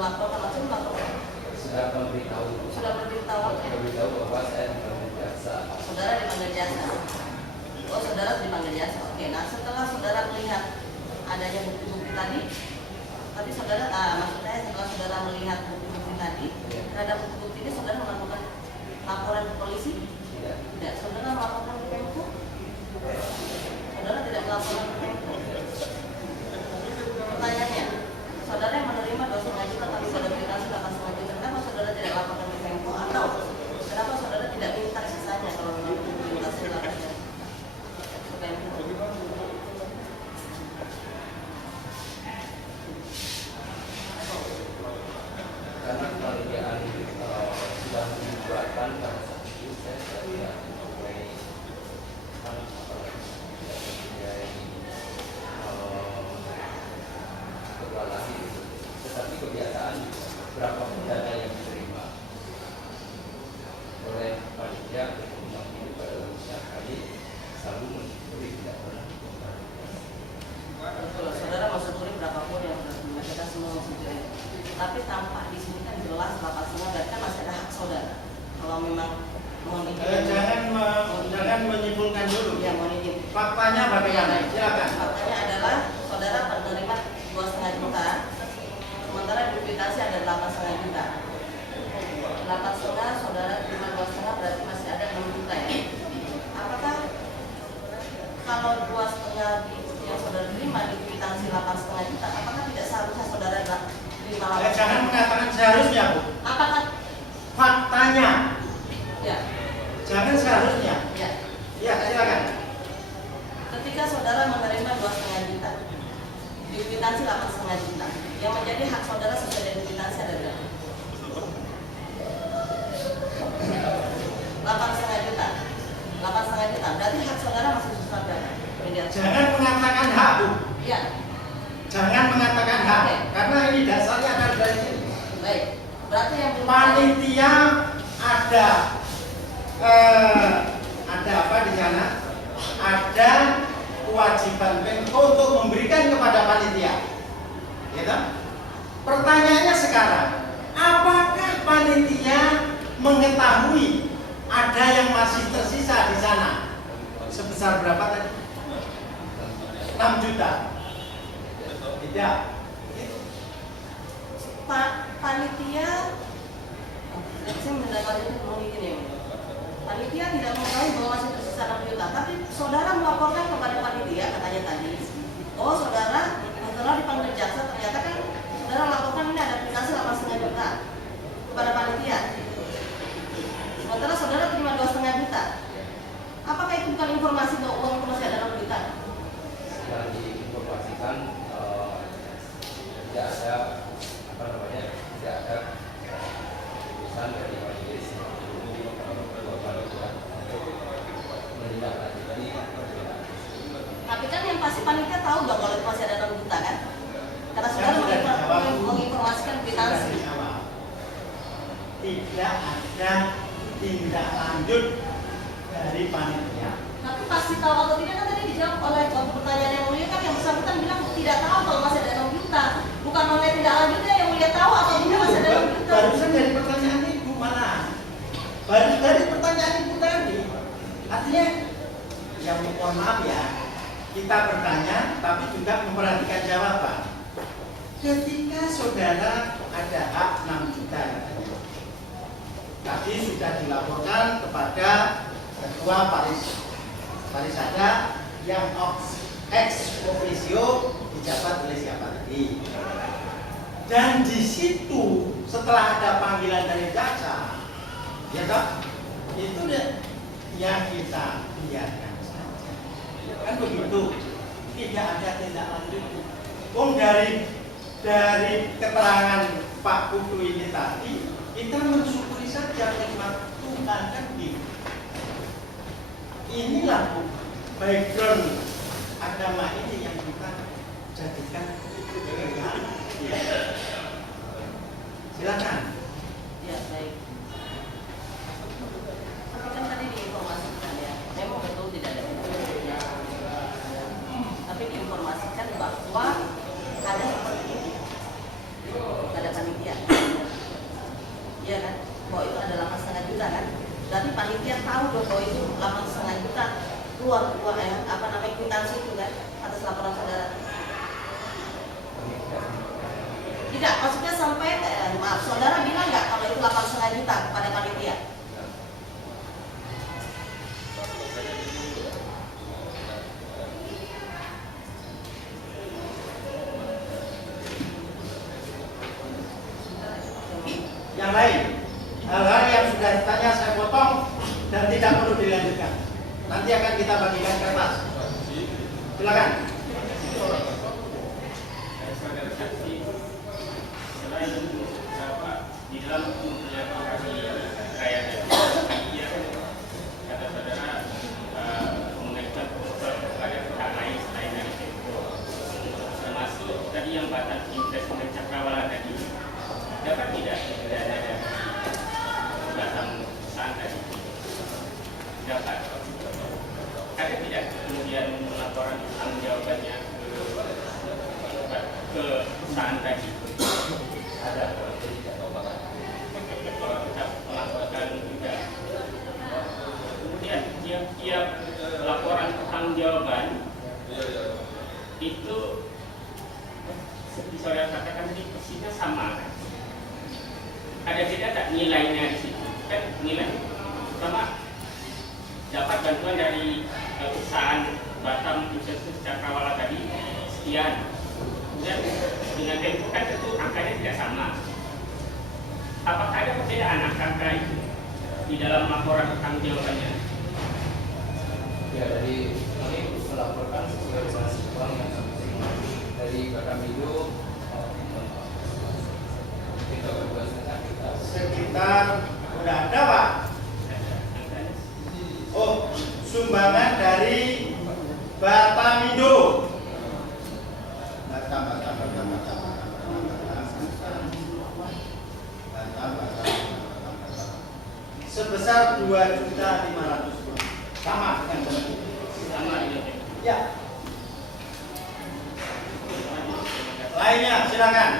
melaporkan langsung melaporkan. Sudah memberitahu. Sudah memberitahu bahwa saya dipanggil jaksa. Saudara dipanggil jaksa. Oh, saudara dipanggil jaksa. Oke, nah setelah saudara melihat adanya bukti-bukti tadi saudara, maksud saya setelah saudara melihat bukti-bukti tadi, terhadap bukti-bukti ini saudara melakukan laporan ke polisi? Tidak. Saudara melaporkan ke Pemko? Saudara tidak melaporkan ke Pemko? Pertanyaannya, saudara yang menerima 2,5 juta tapi saudara dikasih 8,5 juta, kenapa saudara tidak laporkan ke Pemko? Atau kenapa saudara tidak minta sisanya kalau memang minta silakan ke Pemko? Karena kebahagiaan sudah dibuatkan pada saat itu saya tidak mempunyai kedua lagi, tetapi kebiasaan berapapun dana yang diterima oleh panitia untuk ini pada usia kali selalu mensyukuri, tidak pernah Betul, saudara mensyukuri berapapun yang sudah kita semua mensyukuri. Tapi tampak di sini kan jelas 8,5 berarti kan masih ada hak saudara. Kalau memang mohon izin. Jangan menyimpulkan dulu. Ya, mohon izin. Faktanya bagaimana? Silakan. Faktanya adalah saudara penerima 2,5 juta, sementara di kuitansi ada 8,5 juta. 8,5 saudara terima 2,5 berarti masih ada 6 juta ya. Apakah kalau 2,5 yang saudara terima di kuitansi 8,5 juta, apakah tidak seharusnya saudara terima 8,5? Jangan mengatakan seharusnya, Bu. Apakah Faktanya. ya? Jangan seharusnya. Ya. Ya, silakan. Ketika saudara menerima 2,5 juta, di kuitansi 8,5 juta, yang menjadi hak saudara sesuai dengan kuitansi ada berapa? 8,5 juta. 8,5 juta. Berarti hak saudara masih sesuai berapa? Jangan mengatakan hak, Bu. Ya. Jangan mengatakan hak. Oke. Karena ini dasarnya akan dari sini. Baik. Berarti yang belum Panitia ada apa di sana? Ada kewajiban Pemko untuk memberikan kepada panitia. Gitu? Pertanyaannya sekarang, apakah panitia mengetahui ada yang masih tersisa di sana? Sebesar berapa tadi? 6 juta. Tidak. Pak panitia, saya mendapatkan itu belum izin ya. Panitia tidak mengetahui bahwa masih tersisa 6 juta, tapi saudara melaporkan kepada panitia katanya tadi. Oh, saudara setelah dipanggil jaksa ternyata kan saudara melaporkan ini ada aplikasi 8,5 juta kepada panitia. Sementara saudara terima 2,5 juta. Apakah itu bukan informasi bahwa uang itu masih ada 6 juta? setelah diinformasikan tidak ada tidak ada keputusan dari majelis menindaklanjuti perbedaan. Tapi kan yang pasti panitia tahu dong kalau itu masih ada 6 juta kan? Karena saudara menginformasikan kwitansi. Tidak ada tindak lanjut dari panitia. Tapi pasti tahu atau tidak kan tadi dijawab oleh waktu pertanyaan yang mulia kan yang bersangkutan bilang tidak tahu kalau masih ada 6 juta. Bukan oleh tidak lanjutnya yang mulia tahu atau tidak masih ada 6 juta. Barusan dari pertanyaan ibu mana? Baru dari pertanyaan ibu tadi. Artinya, yang mohon maaf ya, kita bertanya tapi juga memperhatikan jawaban. Ketika saudara ada hak 6 juta tadi sudah dilaporkan kepada ketua Parisada yang ex officio dijabat oleh siapa tadi. Dan di situ setelah ada panggilan dari jaksa, ya toh, itu ya kita biarkan saja. Kan begitu, tidak ada tindak lanjut. Dari keterangan Pak Putu ini tadi, kita mensyukuri saja nikmat Tuhan kan gitu. Inilah background agama ini yang kita jadikan ya. Silakan. Ya baik. Tapi kan tadi diinformasikan ya, memang betul tidak ada itu. Tapi diinformasikan bahwa ada seperti ini, ada panitia. Tidak, maksudnya sampai maaf, saudara bilang nggak kalau itu 8,5 juta kepada panitia? Yang lain, hal-hal yang sudah ditanya saya potong dan tidak perlu dilanjutkan. Nanti akan kita bagikan kertas. Silakan. Selain di dalam aplikasi kaya dia kata saudara mengajukan proposal kepada pihak lain selain dari Tempo, termasuk tadi yang batas investment Cakrawala tadi, dapat tidak dana dari Batam perusahaan tadi dapat, ada tidak kemudian laporan tanggung jawabannya ke perusahaan tadi? Ada, jadi tidak tahu bakal. Kalau kita melaporkan juga, kemudian tiap-tiap laporan pertanggungjawaban itu seperti saudara katakan tadi persisnya sama kan? Ada beda tak nilainya di situ? Kan nilai pertama dapat bantuan dari perusahaan Batam Investment Cakrawala tadi sekian, kemudian dengan Tempo kan tentu angkanya tidak sama. Apakah ada perbedaan angka itu di dalam laporan pertanggungjawabannya? Ya, dari kami melaporkan sesuai dengan uang yang kami terima dari Batam Hidup. Kita berdua kita Sekitar udah ada Pak. Oh, sumbangan dari Batamindo. Batam. Sebesar 2.500.000. Sama dengan teman. Sama dengan Tempo. Ya. Lainnya silakan.